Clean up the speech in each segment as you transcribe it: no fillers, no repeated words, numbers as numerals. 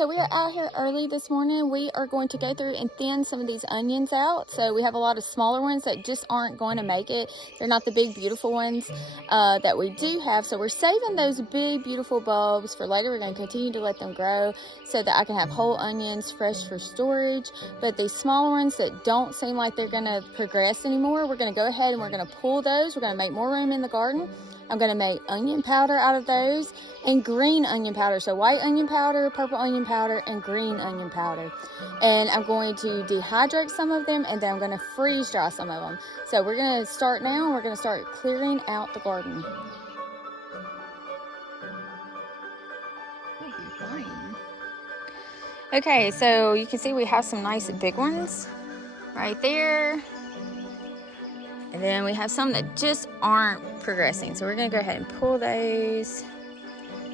so we are out here early this morning. We are going to go through and thin some of these onions out. So we have a lot of smaller ones that just aren't going to make it. They're not the big beautiful ones that we do have. So we're saving those big beautiful bulbs for later. We're going to continue to let them grow so that I can have whole onions fresh for storage. But these smaller ones that don't seem like they're going to progress anymore, we're going to go ahead and we're going to pull those. We're going to make more room in the garden. I'm going to make onion powder out of those and green onion powder. So white onion powder, purple onion powder, and green onion powder. And I'm going to dehydrate some of them, and then I'm going to freeze dry some of them. So we're going to start now, and we're going to start clearing out the garden. Okay, so you can see we have some nice big ones right there. And then we have some that just aren't progressing. So we're gonna go ahead and pull those.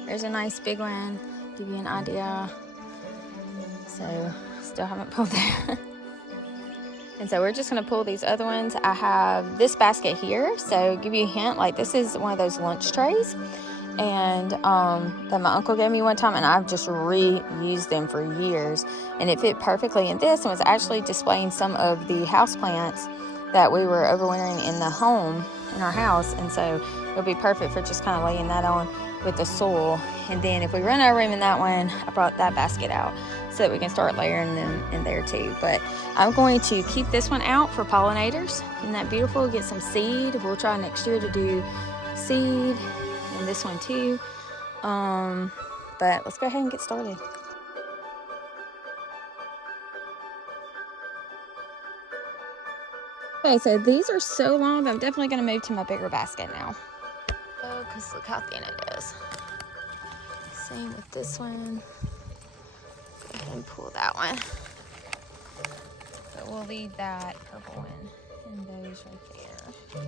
There's a nice big one, give you an idea. So still haven't pulled that. And so we're just gonna pull these other ones. I have this basket here. So give you a hint, like this is one of those lunch trays. And that my uncle gave me one time, and I've just reused them for years. And it fit perfectly in this and was actually displaying some of the houseplants that we were overwintering in the home in our house, and so it'll be perfect for just kind of laying that on with the soil. And then if we run out of room in that one, I brought that basket out so that we can start layering them in there too. But I'm going to keep this one out for pollinators. Isn't that beautiful? Get some seed. We'll try next year to do seed and this one too. But let's go ahead and get started. Okay, so these are so long, I'm definitely going to move to my bigger basket now. Oh, because look how thin it is. Same with this one. Go ahead and pull that one. But we'll leave that purple one and those right there.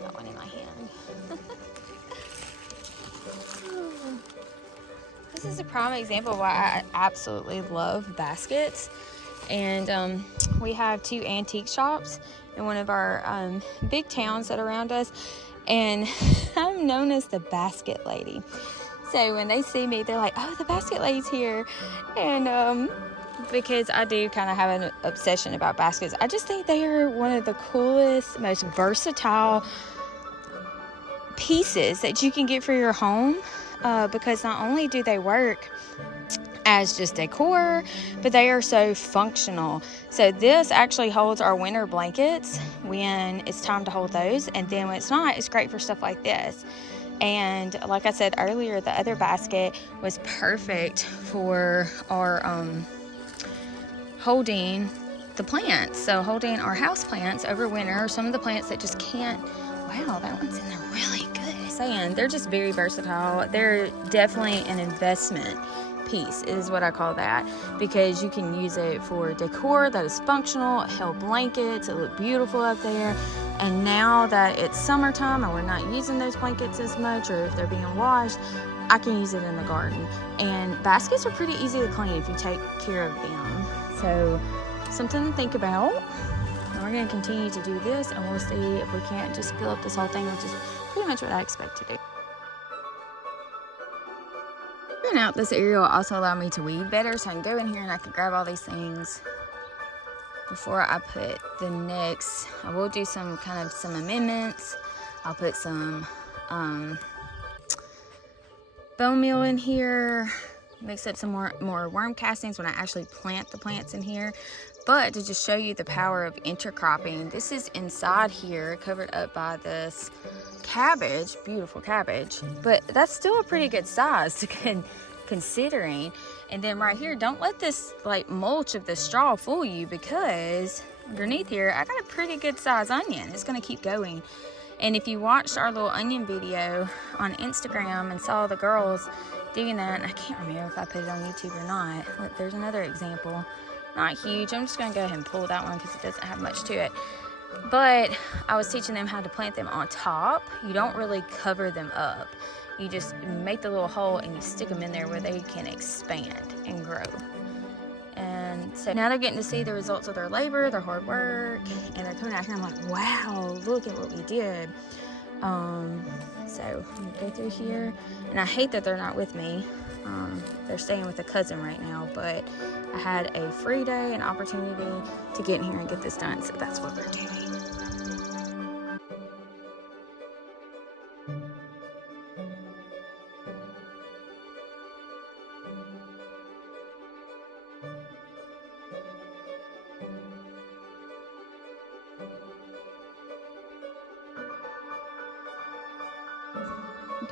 That one in my hand. This is a prime example of why I absolutely love baskets. And we have 2 antique shops in one of our big towns that are around us, and I'm known as the basket lady. So when they see me, they're like, oh, the basket lady's here. And because I do kind of have an obsession about baskets, I just think they are one of the coolest, most versatile pieces that you can get for your home, because not only do they work as just decor, but they are so functional. So this actually holds our winter blankets when it's time to hold those, and then when it's not, it's great for stuff like this. And like I said earlier, the other basket was perfect for our holding the plants, so holding our house plants over winter, or some of the plants that just can't. Wow, that one's in there really good. Saying they're just very versatile. They're definitely an investment piece is what I call that, because you can use it for decor that is functional, held blankets, it look beautiful up there. And now that it's summertime and we're not using those blankets as much, or if they're being washed, I can use it in the garden. And baskets are pretty easy to clean if you take care of them. So something to think about. And we're going to continue to do this, and we'll see if we can't just fill up this whole thing, which is pretty much what I expect to do. Out this area will also allow me to weed better, so I can go in here and I can grab all these things before I put the next. I will do some amendments. I'll put some bone meal in here, mix up some more worm castings when I actually plant the plants in here. But to just show you the power of intercropping, this is inside here covered up by this cabbage, beautiful cabbage, but that's still a pretty good size to considering. And then right here, don't let this like mulch of the straw fool you, because underneath here I got a pretty good size onion. It's going to keep going. And if you watched our little onion video on Instagram and saw the girls doing that, and I can't remember if I put it on YouTube or not. Look, there's another example. Not huge. I'm just going to go ahead and pull that one because it doesn't have much to it. But I was teaching them how to plant them on top. You don't really cover them up. You just make the little hole and you stick them in there where they can expand and grow. And so now they're getting to see the results of their labor, their hard work, and they're coming out here and I'm like, wow, look at what we did. So I'm gonna go through here, and I hate that they're not with me They're staying with a cousin right now, but I had a free day, an opportunity to get in here and get this done, so that's what we're doing.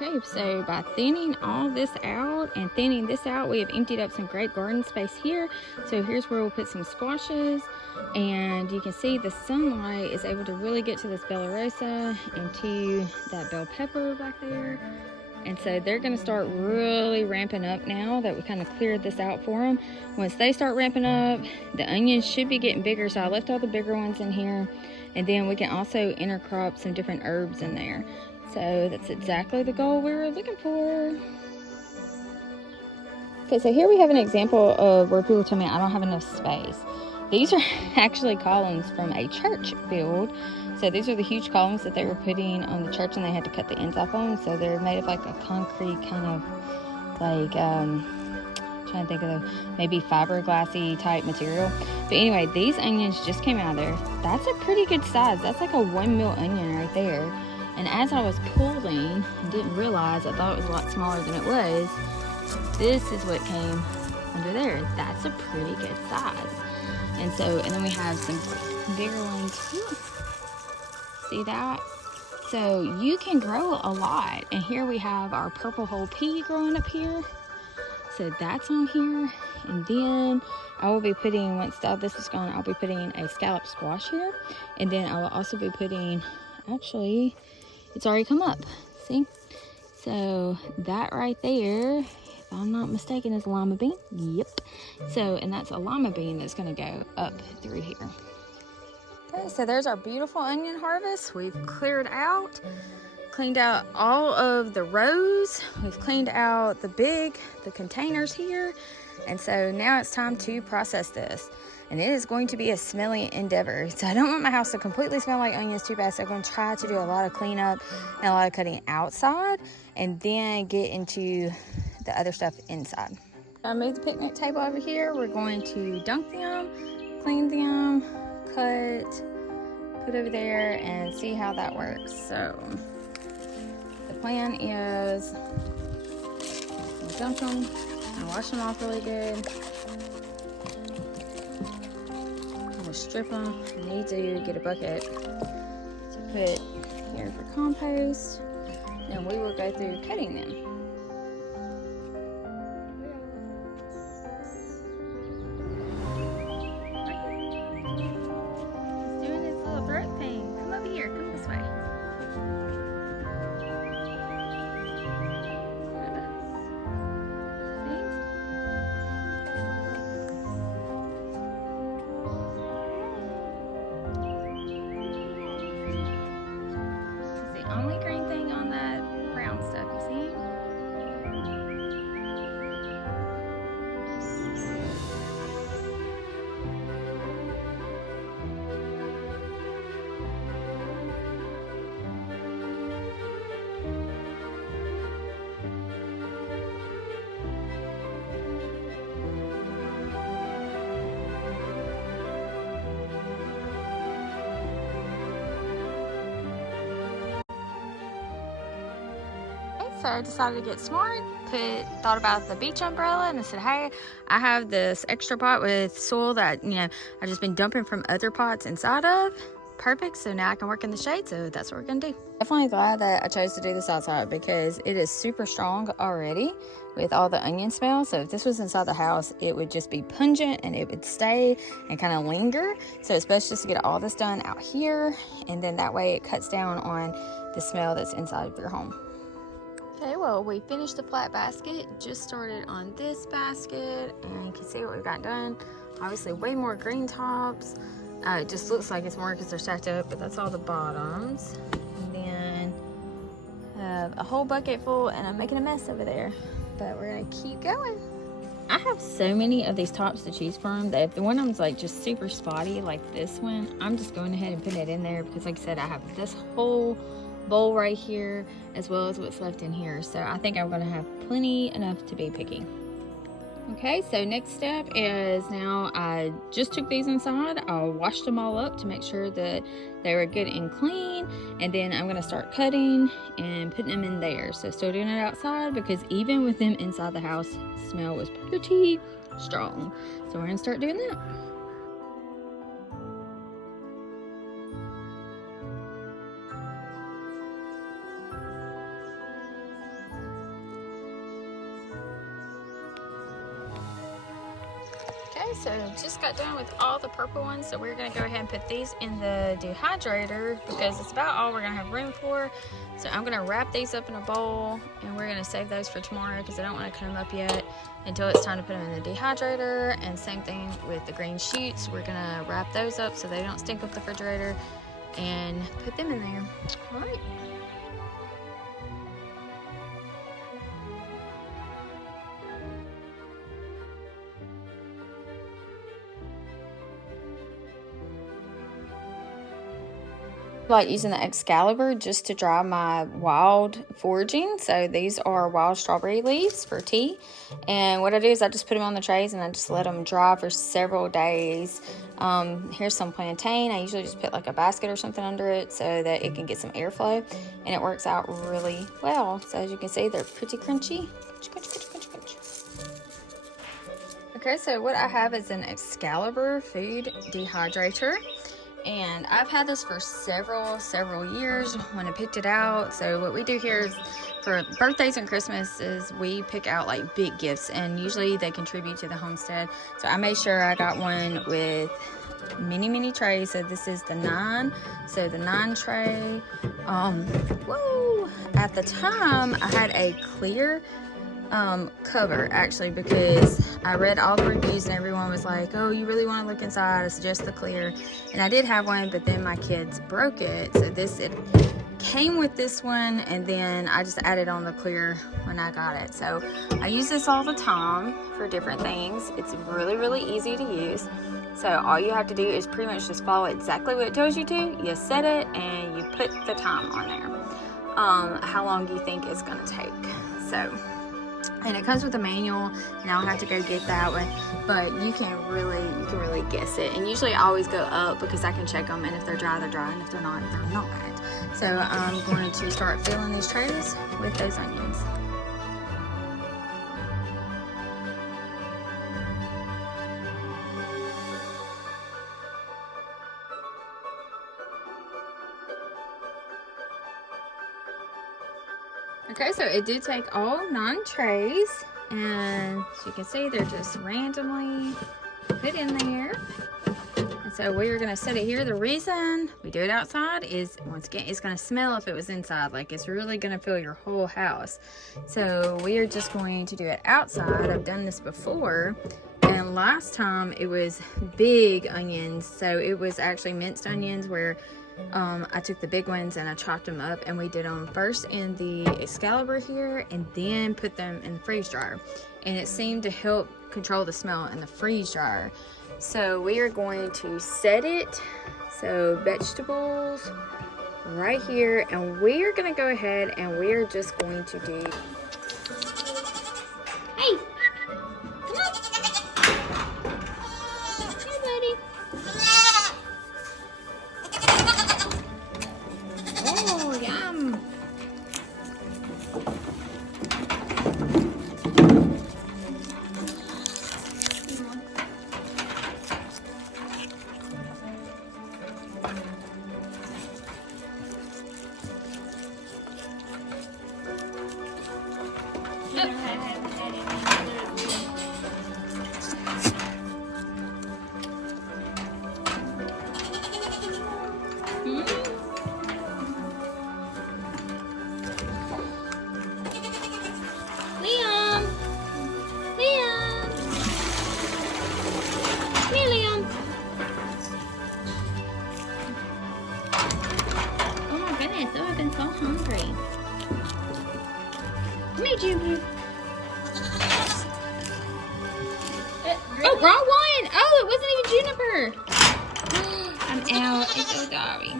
Okay, so by thinning all this out and thinning this out, we have emptied up some great garden space here. So here's where we'll put some squashes, and you can see the sunlight is able to really get to this Bella Rosa and to that bell pepper back there. And so they're going to start really ramping up now that we kind of cleared this out for them. Once they start ramping up, the onions should be getting bigger. So I left all the bigger ones in here. And then we can also intercrop some different herbs in there. So that's exactly the goal we were looking for. Okay, so here we have an example of where people tell me I don't have enough space. These are actually columns from a church build. So these are the huge columns that they were putting on the church, and they had to cut the ends off on them. So they're made of like a concrete kind of like, trying to think of maybe fiberglassy type material. But anyway, these onions just came out of there. That's a pretty good size. That's like a 1 mil onion right there. And as I was pulling, I didn't realize, I thought it was a lot smaller than it was. This is what came under there. That's a pretty good size. And then we have some bigger ones. See that? So you can grow a lot. And here we have our purple whole pea growing up here. So that's on here. And then I will be putting, once all this is gone, I'll be putting a scallop squash here. And then I will also be putting, actually, it's already come up. See? So that right there, if I'm not mistaken, is a lima bean. Yep. So, and that's a lima bean that's going to go up through here. Okay, so there's our beautiful onion harvest. We've cleared out, cleaned out all of the rows. We've cleaned out the containers here. And so now it's time to process this. And it is going to be a smelly endeavor. So I don't want my house to completely smell like onions too bad. So I'm going to try to do a lot of cleanup and a lot of cutting outside, and then get into the other stuff inside. I moved the picnic table over here. We're going to dunk them, clean them, cut, put over there, and see how that works. So the plan is dunk them and wash them off really good. Strip them. I need to get a bucket to put here for compost, and we will go through cutting them. He's doing his little throat thing. Come over here. Come this way. Only green thing on that brown stuff, you see? So I decided to get smart, thought about the beach umbrella, and I said, hey, I have this extra pot with soil that, I've just been dumping from other pots inside of. Perfect, so now I can work in the shade, so that's what we're gonna do. Definitely glad that I chose to do this outside because it is super strong already with all the onion smell. So if this was inside the house, it would just be pungent and it would stay and kind of linger. So it's best just to get all this done out here, and then that way it cuts down on the smell that's inside of your home. Okay, well, we finished the flat basket, just started on this basket, and you can see what we've got done. Obviously, way more green tops. It just looks like it's more because they're stacked up, but that's all the bottoms. And then have a whole bucket full, and I'm making a mess over there, but we're gonna keep going. I have so many of these tops to choose from that if the one of them's like just super spotty, like this one, I'm just going ahead and putting it in there because, like I said, I have this whole bowl right here, as well as what's left in here. So I think I'm gonna have plenty enough to be picky. Okay, so next step is, now I just took these inside. I washed them all up to make sure that they were good and clean, and then I'm gonna start cutting and putting them in there. So still doing it outside, because even with them inside the house, the smell was pretty strong. So we're gonna start doing that. Okay, so just got done with all the purple ones, so we're gonna go ahead and put these in the dehydrator because it's about all we're gonna have room for. So I'm gonna wrap these up in a bowl, and we're gonna save those for tomorrow because I don't want to cut them up yet until it's time to put them in the dehydrator. And same thing with the green shoots, we're gonna wrap those up so they don't stink up the refrigerator and put them in there. All right. Like using the Excalibur just to dry my wild foraging. So these are wild strawberry leaves for tea, and what I do is I just put them on the trays and I just let them dry for several days. Here's some plantain. I usually just put like a basket or something under it so that it can get some airflow, and it works out really well. So as you can see, they're pretty crunchy. Okay, so what I have is an Excalibur food dehydrator. And I've had this for several years when I picked it out. So what we do here is, for birthdays and Christmas, is we pick out like big gifts, and usually they contribute to the homestead. So I made sure I got one with many trays. So this is the 9. So the 9 tray. Whoa! At the time I had a clear cover, actually, because I read all the reviews and everyone was like, oh, you really want to look inside, I suggest the clear. And I did have one, but then my kids broke it. So it came with this one, and then I just added on the clear when I got it. So I use this all the time for different things. It's really easy to use. So all you have to do is pretty much just follow exactly what it tells you to. You set it and you put the time on there, how long you think it's going to take. So, and it comes with a manual, and I'll have to go get that one, but you can really guess it. And usually I always go up because I can check them, and if they're dry, and if they're not, they're not. So I'm going to start filling these trays with those onions. Okay, so it did take all 9 trays, and as you can see, they're just randomly put in there. And so we're gonna set it here. The reason we do it outside is, once again, it's gonna smell if it was inside. Like, it's really gonna fill your whole house. So we are just going to do it outside. I've done this before, and last time it was big onions. So it was actually minced onions, where I took the big ones and I chopped them up, and we did them first in the Excalibur here and then put them in the freeze dryer, and it seemed to help control the smell in the freeze dryer. So we are going to set it, so vegetables right here, and we are going to go ahead and we are just going to do, hey, come on, hey buddy. Oh, yum. Oh, wrong one! Oh, it wasn't even juniper! I'm out. It's so sorry.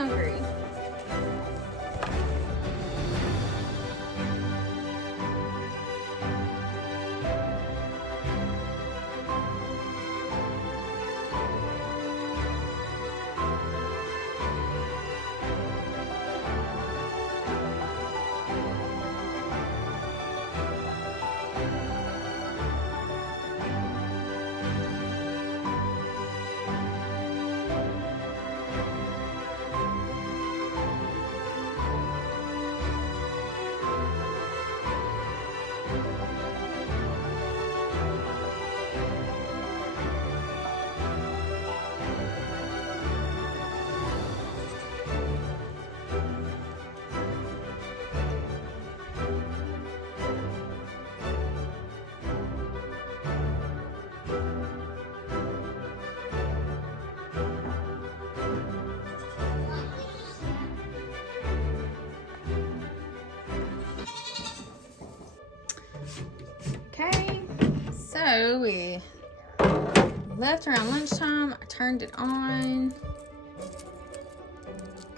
hungry. Okay, so we left around lunchtime. I turned it on.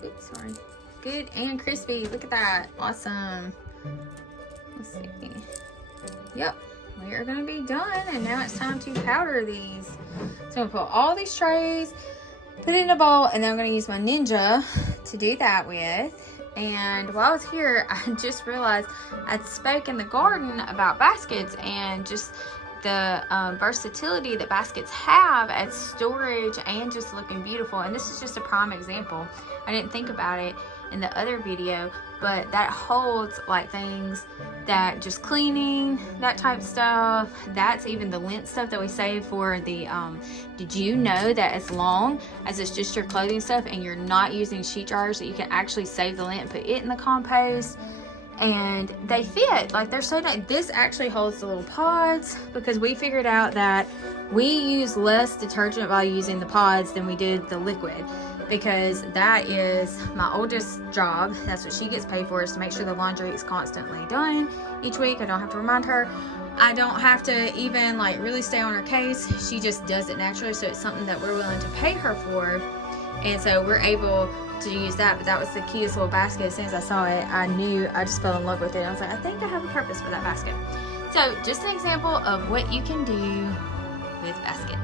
Good, sorry. Good and crispy. Look at that. Awesome. Let's see. Yep, we are gonna be done, and now it's time to powder these. So I'm gonna put all these trays, put it in a bowl, and then I'm gonna use my Ninja to do that with. And while I was here, I just realized I'd spoke in the garden about baskets and just the versatility that baskets have as storage and just looking beautiful. And this is just a prime example. I didn't think about it in the other video, but that holds like things that just cleaning, that type of stuff. That's even the lint stuff that we save for the did you know that as long as it's just your clothing stuff and you're not using sheet dryers, that you can actually save the lint and put it in the compost? And they fit, like they're so nice. This actually holds the little pods, because we figured out that we use less detergent by using the pods than we did the liquid, because that is my oldest job. That's what she gets paid for, is to make sure the laundry is constantly done each week. I don't have to remind her. I don't have to even like really stay on her case. She just does it naturally. So it's something that we're willing to pay her for. And so we're able to use that. But that was the cutest little basket. As soon as I saw it, I knew, I just fell in love with it. I was like, I think I have a purpose for that basket. So just an example of what you can do with baskets.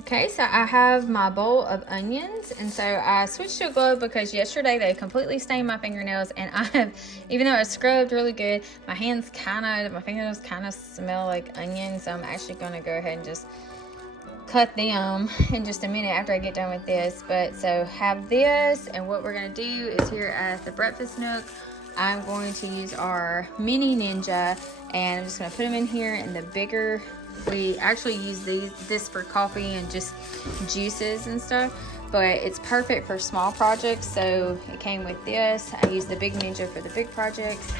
Okay, so I have my bowl of onions, and so I switched to a glove because yesterday they completely stained my fingernails, and I have, even though I scrubbed really good, my fingernails kind of smell like onions, so I'm actually going to go ahead and just cut them in just a minute after I get done with this. But so have this, and what we're going to do is here at the breakfast nook, I'm going to use our mini Ninja, and I'm just going to put them in here in the bigger. We actually use this for coffee and just juices and stuff, but it's perfect for small projects. So it came with this. I use the big Ninja for the big projects.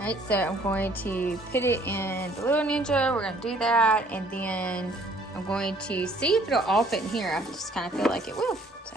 All right, so I'm going to put it in the little Ninja. We're going to do that, and then I'm going to see if it'll all fit in here. I just kind of feel like it will. So.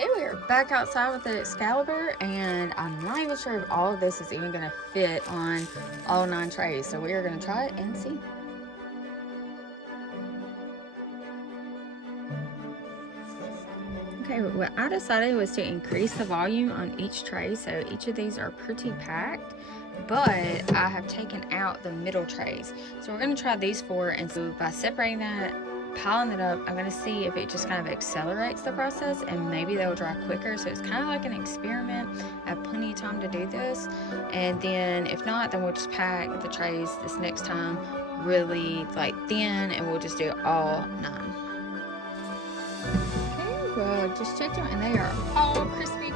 Okay, we are back outside with the Excalibur, and I'm not even sure if all of this is even going to fit on all 9 trays. So we are going to try it and see. Okay, what I decided was to increase the volume on each tray. So each of these are pretty packed, but I have taken out the middle trays. So we're going to try these 4, and so by separating that, piling it up, I'm going to see if it just kind of accelerates the process, and maybe they'll dry quicker. So it's kind of like an experiment. I have plenty of time to do this, and then if not, then we'll just pack the trays this next time really like thin, and we'll just do all 9. Okay, well, just checked them, and they are all crispy,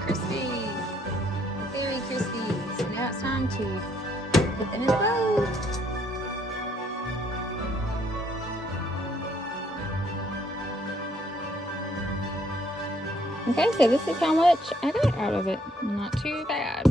very crispy. So now it's time to put them in the bowl. Okay, so this is how much I got out of it. Not too bad.